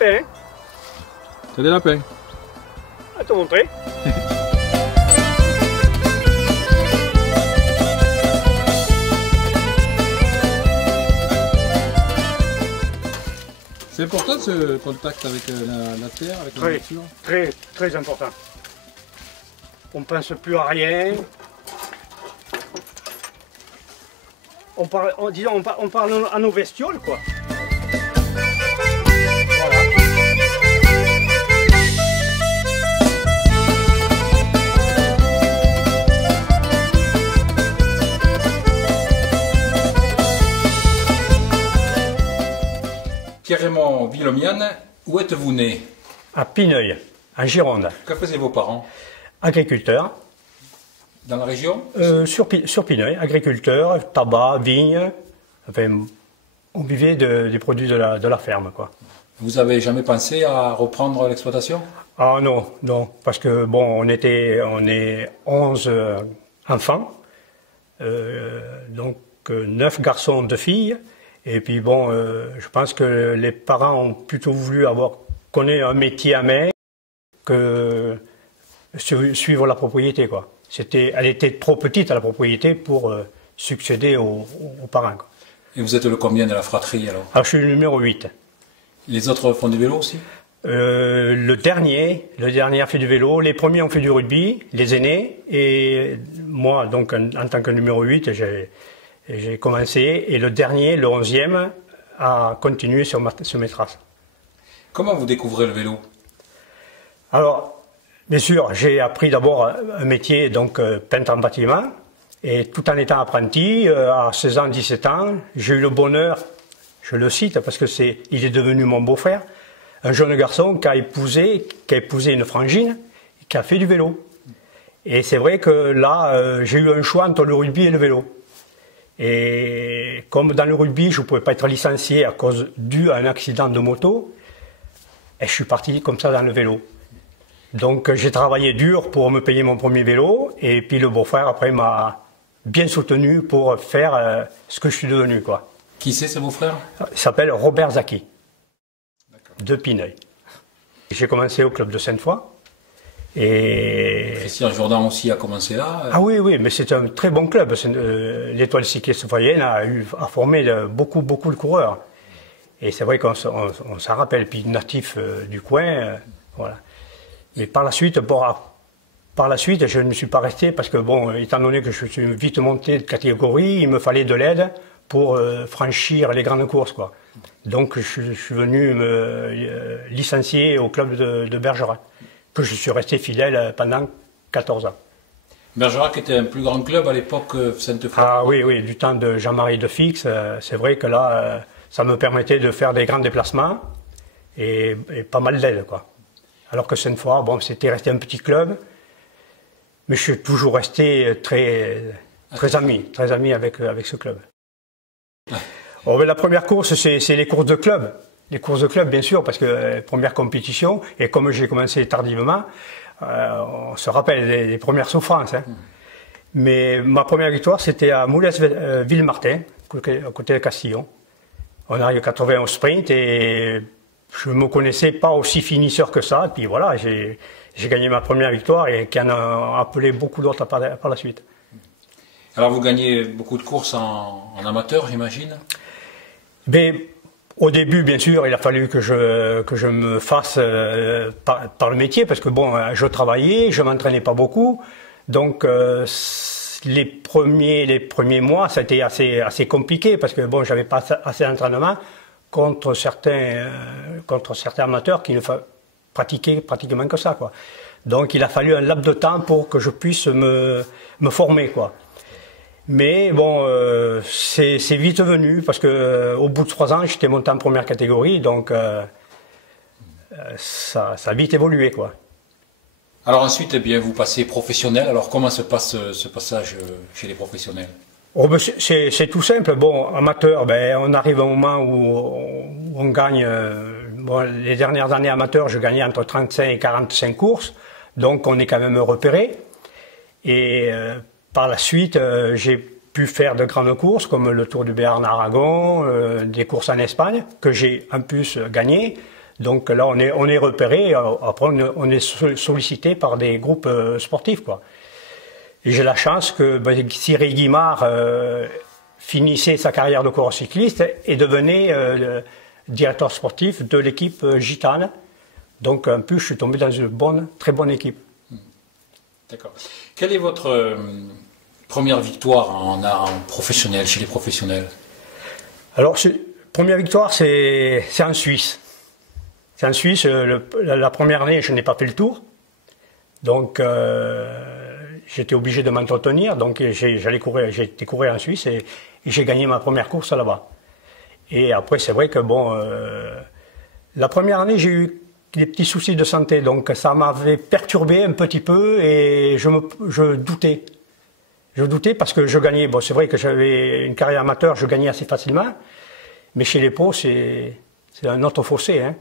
lapins. Hein. T'as des lapins? À te montrer. C'est important ce contact avec la terre, avec la nature? Très important. On ne pense plus à rien. On parle à nos bestioles, quoi. Voilà. Pierre-Raymond Villomian, où êtes-vous né? À Pineuil, en Gironde. Que faisaient vos parents? Agriculteur. Dans la région? Sur Pineuil, agriculteur, tabac, vigne. Enfin, on vivait des produits de la ferme, quoi. Vous avez jamais pensé à reprendre l'exploitation? Ah non, non, parce que bon, on est 11 enfants, donc 9 garçons, 2 filles. Et puis bon, je pense que les parents ont plutôt voulu qu'on ait un métier à main que suivre la propriété, quoi. Elle était trop petite à la propriété pour succéder aux parents, quoi. Et vous êtes le combien de la fratrie alors? Alors je suis le numéro 8. Les autres font du vélo aussi? Le dernier a fait du vélo, les premiers ont fait du rugby, les aînés, et moi, donc en tant que numéro 8, j'ai commencé, et le dernier, le 11e, a continué sur mes traces. Comment vous découvrez le vélo? Alors, bien sûr, j'ai appris d'abord un métier, donc peintre en bâtiment, et tout en étant apprenti, à 16 ans, 17 ans, j'ai eu le bonheur, je le cite parce que il est devenu mon beau-frère, un jeune garçon qui a épousé une frangine, qui a fait du vélo. Et c'est vrai que là, j'ai eu un choix entre le rugby et le vélo. Et comme dans le rugby, je ne pouvais pas être licencié dû à un accident de moto, et je suis parti comme ça dans le vélo. Donc j'ai travaillé dur pour me payer mon premier vélo, et puis le beau-frère après m'a bien soutenu pour faire ce que je suis devenu, quoi. Qui c'est ce beau-frère? Il s'appelle Robert Zaki, de Pineuil. J'ai commencé au club de Sainte-Foy. Et Christian Jourdan aussi a commencé là. Ah oui, oui, mais c'est un très bon club. L'Étoile cycliste foyenne a formé beaucoup de coureurs. Et c'est vrai qu'on s'en rappelle, puis natif du coin, voilà. Mais par la suite, je ne suis pas resté parce que, bon, étant donné que je suis vite monté de catégorie, il me fallait de l'aide pour franchir les grandes courses, quoi. Donc je suis venu me licencier au club de Bergerac, que je suis resté fidèle pendant 14 ans. Bergerac était un plus grand club à l'époque Sainte-Foy. Ah oui, oui, du temps de Jean-Marie Defix, c'est vrai que là, ça me permettait de faire des grands déplacements et pas mal d'aide, quoi. Alors que Sainte-Foy, bon, c'était resté un petit club, mais je suis toujours resté très ami avec ce club. Oh, ben, la première course, c'est les courses de club. Les courses de club, bien sûr, parce que première compétition, et comme j'ai commencé tardivement, on se rappelle les premières souffrances. Hein. Mais ma première victoire, c'était à Moulès-Villemartin, à côté de Castillon. On arrive 80 au sprint et je ne me connaissais pas aussi finisseur que ça. Et puis voilà, j'ai gagné ma première victoire et qui en a appelé beaucoup d'autres par la suite. Alors vous gagnez beaucoup de courses en amateur, j'imagine? Ben, au début, bien sûr, il a fallu que je me fasse par le métier, parce que bon, je travaillais, je m'entraînais pas beaucoup, donc les premiers mois, ça a été assez compliqué, parce que bon, j'avais pas assez d'entraînement contre certains amateurs qui ne pratiquaient pratiquement que ça, quoi. Donc il a fallu un laps de temps pour que je puisse me former, quoi. Mais bon, c'est vite venu parce que au bout de 3 ans, j'étais monté en première catégorie, donc ça a vite évolué, quoi. Alors ensuite, eh bien, vous passez professionnel. Alors comment se passe ce passage chez les professionnels? Oh, ben c'est tout simple. Bon, amateur, ben, on arrive à un moment où on gagne. Bon, les dernières années amateurs, je gagnais entre 35 et 45 courses, donc on est quand même repéré. Et par la suite, j'ai pu faire de grandes courses comme le Tour du Béarn Aragon, des courses en Espagne, que j'ai en plus gagné. Donc là, on est repéré. Après, on est sollicité par des groupes sportifs, quoi. Et j'ai la chance que Cyril Guimard finissait sa carrière de coureur cycliste et devenait directeur sportif de l'équipe gitane. Donc en plus, je suis tombé dans une très bonne équipe. D'accord. Quelle est votre première victoire en professionnel, chez les professionnels? Alors, première victoire, c'est en Suisse. C'est en Suisse. La première année, je n'ai pas fait le tour. Donc, j'étais obligé de m'entretenir. Donc, j'ai été courir en Suisse et j'ai gagné ma première course là-bas. Et après, c'est vrai que la première année, j'ai eu des petits soucis de santé. Donc, ça m'avait perturbé un petit peu et je doutais. Je doutais parce que je gagnais. Bon, c'est vrai que j'avais une carrière amateur, je gagnais assez facilement. Mais chez les pros, c'est un autre fossé, hein.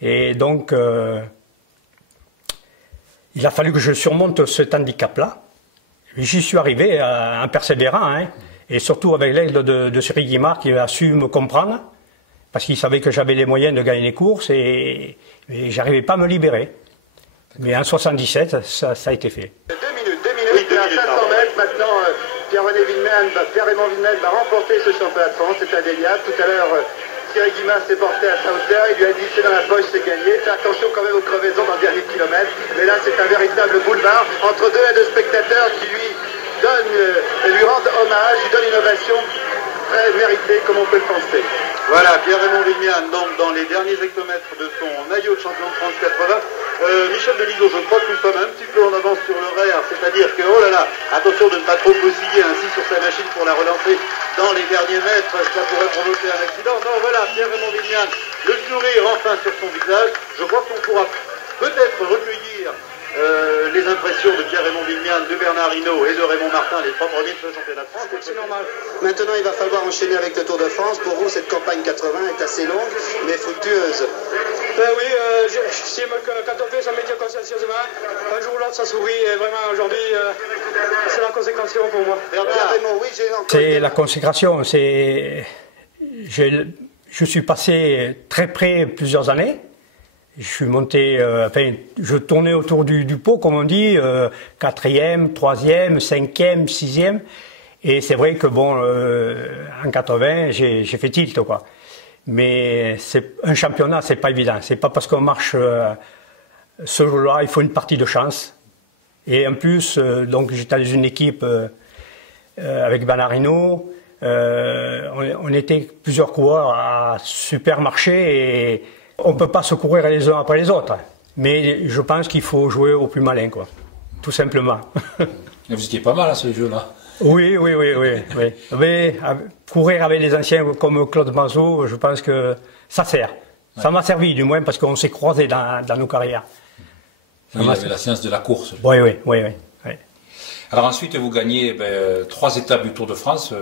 Et donc, il a fallu que je surmonte cet handicap-là. J'y suis arrivé en persévérant, hein, et surtout avec l'aide de Cyril Guimard qui a su me comprendre, parce qu'il savait que j'avais les moyens de gagner les courses et j'arrivais pas à me libérer. Mais en 77, ça a été fait. 2 minutes, et à 500 mètres, maintenant Pierre-René Raymond Villeneuve va remporter ce championnat de France, c'est indéniable. Tout à l'heure, Cyril Guimard s'est porté à sa hauteur, il lui a dit c'est dans la poche, c'est gagné. Fais attention quand même aux crevaisons dans le dernier kilomètre. Mais là, c'est un véritable boulevard entre deux et deux spectateurs qui lui rendent hommage, lui donnent une ovation très méritée, comme on peut le penser. Voilà, Pierre-Raymond Villeneuve, donc dans les derniers hectomètres de son maillot de champion de France 80. Michel Denisot, je crois que nous sommes un petit peu en avance sur l'horaire, c'est-à-dire que, oh là là, attention de ne pas trop osciller ainsi sur sa machine pour la relancer dans les derniers mètres, ça pourrait provoquer un accident. Non, voilà, Pierre-Raymond Villeneuve, le sourire enfin sur son visage. Je crois qu'on pourra peut-être recueillir les impressions de Pierre-Raymond Villeneuve, de Bernard Hinault et de Raymond Martin, les 3 premiers de ce championnat de France. C'est normal. Maintenant, il va falloir enchaîner avec le Tour de France. Pour vous, cette campagne 80 est assez longue, mais fructueuse. Ben oui, quand on fait son métier consciencieusement, un jour ou l'autre ça sourit, et vraiment aujourd'hui, c'est la consécration pour moi. C'est la consécration, je suis passé très près plusieurs années. Je suis monté, je tournais autour du pot, comme on dit, 4e, 3e, 5e, 6e. Et c'est vrai que bon, en 80, j'ai fait tilt, quoi. Mais un championnat, c'est pas évident. C'est pas parce qu'on marche ce jour-là, il faut une partie de chance. Et en plus, donc j'étais dans une équipe avec Bernard Hinault. On était plusieurs coureurs à super marcher et on ne peut pas se courir les uns après les autres. Mais je pense qu'il faut jouer au plus malin, quoi. Tout simplement. Et vous étiez pas mal à ce jeu-là. Oui. Mais courir avec les anciens comme Claude Mazot, je pense que ça sert. Ouais. Ça m'a servi, du moins, parce qu'on s'est croisés dans nos carrières. Il avait la science de la course. Oui. Alors ensuite, vous gagnez 3 étapes du Tour de France.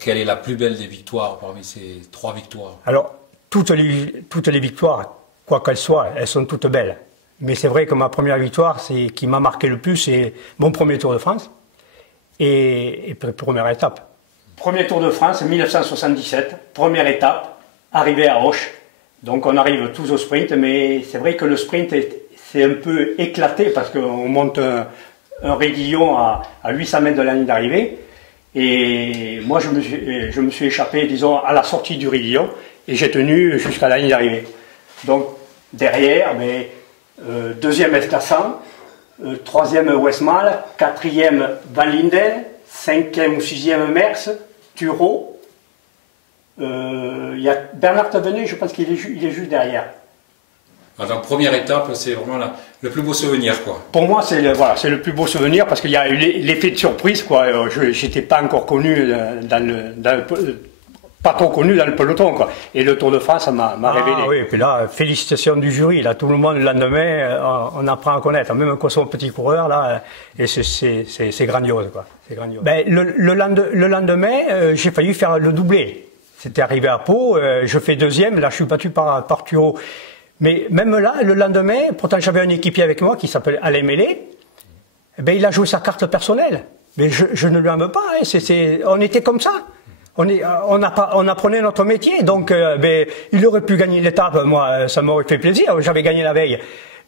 Quelle est la plus belle des victoires parmi ces 3 victoires? Alors, toutes les victoires, quoi qu'elles soient, elles sont toutes belles. Mais c'est vrai que ma première victoire, qui m'a marqué le plus, c'est mon premier Tour de France et première étape. Premier Tour de France, 1977, première étape, arrivée à Auch. Donc on arrive tous au sprint, mais c'est vrai que le sprint c'est un peu éclaté parce qu'on monte un raidillon à 800 mètres de la ligne d'arrivée. Et moi, je me suis échappé, disons, à la sortie du raidillon et j'ai tenu jusqu'à la ligne d'arrivée. Donc, derrière, deuxième Escassan, troisième Westmalle, quatrième Van Linden, 5e ou 6e Merckx, Thurot. Il y a Bernard Tavenet, je pense qu'il est juste derrière. Donc, première étape, c'est vraiment le plus beau souvenir, quoi. Pour moi, c'est le plus beau souvenir parce qu'il y a eu l'effet de surprise, quoi. Je n'étais pas encore connu pas trop connu dans le peloton, quoi. Et le Tour de France, ça m'a révélé. Oui, et puis là, félicitations du jury. Là, tout le monde, le lendemain, on apprend à connaître. Même quand on petit coureur, là, et c'est grandiose, quoi. C'est grandiose. Le lendemain, j'ai failli faire le doublé. C'était arrivé à Pau, je fais deuxième, là, je suis battu par Thurot. Mais même là, le lendemain, pourtant j'avais un équipier avec moi qui s'appelle Alain Mélé, il a joué sa carte personnelle. Mais je ne lui en veux pas, hein. On était comme ça. On apprenait notre métier, donc ben, il aurait pu gagner l'étape, moi ça m'aurait fait plaisir, j'avais gagné la veille.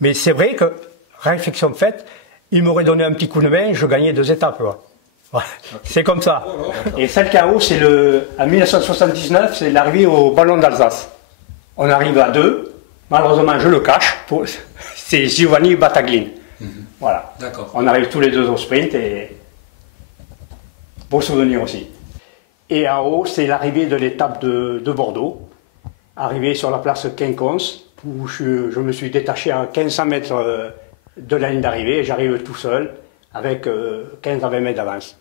Mais c'est vrai que, réflexion faite, il m'aurait donné un petit coup de main, je gagnais 2 étapes. Voilà. Okay. C'est comme ça. Et celle qui est en haut, c'est en 1979, c'est l'arrivée au Ballon d'Alsace. On arrive à 2, malheureusement je le cache, c'est Giovanni Battaglin. Voilà. On arrive tous les 2 au sprint et beau souvenir aussi. Et en haut, c'est l'arrivée de l'étape de Bordeaux, arrivé sur la place Quinconce, où je me suis détaché à 1500 mètres de la ligne d'arrivée, et j'arrive tout seul, avec 15 à 20 mètres d'avance.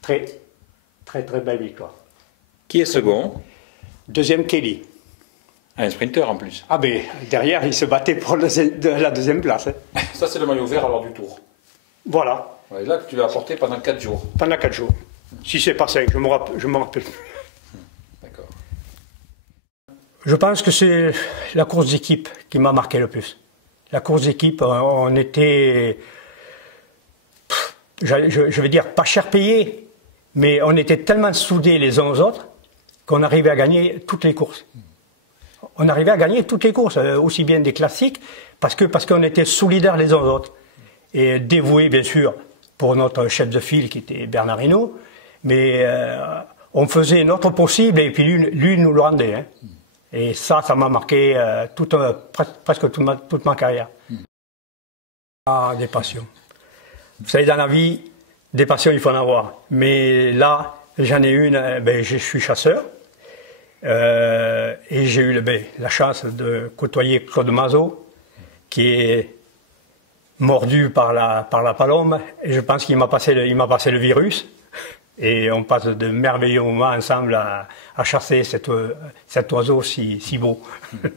Très belle victoire. Qui est second? Deuxième, Kelly. Un sprinter en plus. Ah ben, derrière, il se battait pour la 2e place. Ça, c'est le maillot vert alors du Tour. Voilà. Ouais, là, que tu l'as apporté pendant 4 jours. Pendant 4 jours. Si c'est pas 5, je me rappelle. D'accord. Je pense que c'est la course d'équipe qui m'a marqué le plus. La course d'équipe, on était, je vais dire, pas cher payé, mais on était tellement soudés les uns aux autres qu'on arrivait à gagner toutes les courses. On arrivait à gagner toutes les courses, aussi bien des classiques, parce qu'on était solidaires les uns aux autres. Et dévoués, bien sûr, pour notre chef de file qui était Bernard Hinault, mais on faisait notre possible et puis lui nous le rendait. Hein. Et ça m'a marqué presque toute ma carrière. Ah, des passions. Vous savez, dans la vie, des passions, il faut en avoir. Mais là, j'en ai une, ben, je suis chasseur. Et j'ai eu la chance de côtoyer Claude Mazot, qui est mordu par la palombe. Et je pense qu'il m'a passé le virus. Et on passe de merveilleux moments ensemble à chasser cet oiseau si beau,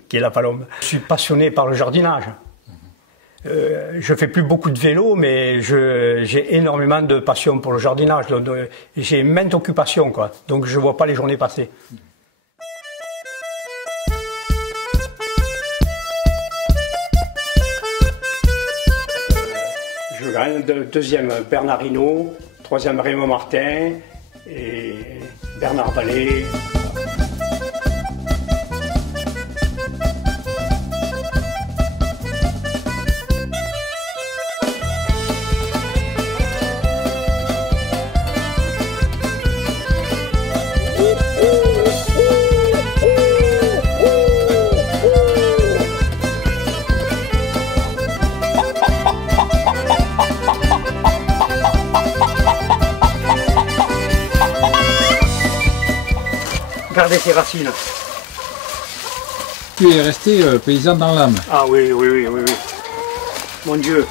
qui est la palombe. Je suis passionné par le jardinage. Je fais plus beaucoup de vélo, mais j'ai énormément de passion pour le jardinage. J'ai maintes occupations, quoi. Donc je ne vois pas les journées passer. Je gagne. Deuxième, Bernard Hinault. Troisième, Raymond Martin et Bernard Ballet. Regardez ces racines. Tu es resté paysan dans l'âme. Ah oui. Mon Dieu.